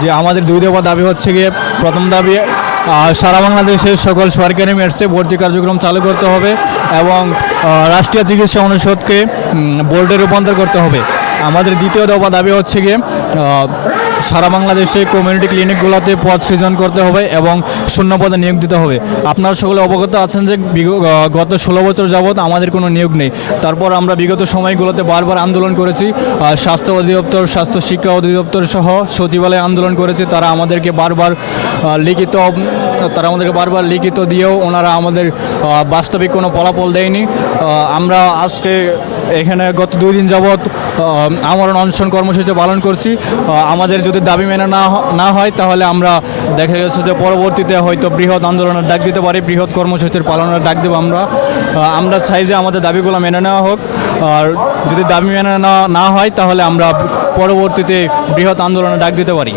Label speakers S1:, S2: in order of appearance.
S1: যে আমাদের দুই দফা দাবি হচ্ছে গিয়ে, প্রথম দাবি সারা বাংলাদেশের সকল সরকারি মেডসে ভর্তি কার্যক্রম চালু করতে হবে এবং রাষ্ট্রীয় চিকিৎসা অনুষদকে বোর্ডে রূপান্তর করতে হবে। আমাদের দ্বিতীয় দফা দাবি হচ্ছে গিয়ে সারা বাংলাদেশে কমিউনিটি ক্লিনিকগুলোতে পদ সৃজন করতে হবে এবং শূন্য পদে নিয়োগ দিতে হবে। আপনারা সকলে অবগত আছেন যে গত ষোলো বছর যাবৎ আমাদের কোনো নিয়োগ নেই। তারপর আমরা বিগত সময়গুলোতে বারবার আন্দোলন করেছি স্বাস্থ্য অধিদপ্তর, স্বাস্থ্য শিক্ষা অধিদপ্তর সহ সচিবালয়ে আন্দোলন করেছি, তারা আমাদেরকে বারবার লিখিত, তারা আমাদেরকে বারবার লিখিত দিয়েও ওনারা আমাদের বাস্তবিক কোনো ফলাফল দেয়নি। আমরা আজকে এখানে গত দুই দিন যাবৎ আমরণ অনশন কর্মসূচি পালন করছি। আমাদের যদি দাবি মেনে না না হয়, তাহলে আমরা দেখা গেছে যে পরবর্তীতে হয়তো বৃহৎ আন্দোলনের ডাক দিতে পারি, বৃহৎ কর্মসূচির পালনের ডাক দেবো আমরা। আমরা চাই যে আমাদের দাবিগুলো মেনে নেওয়া হোক। আর যদি দাবি মেনে না হয়, তাহলে আমরা পরবর্তীতে বৃহৎ আন্দোলনের ডাক দিতে পারি।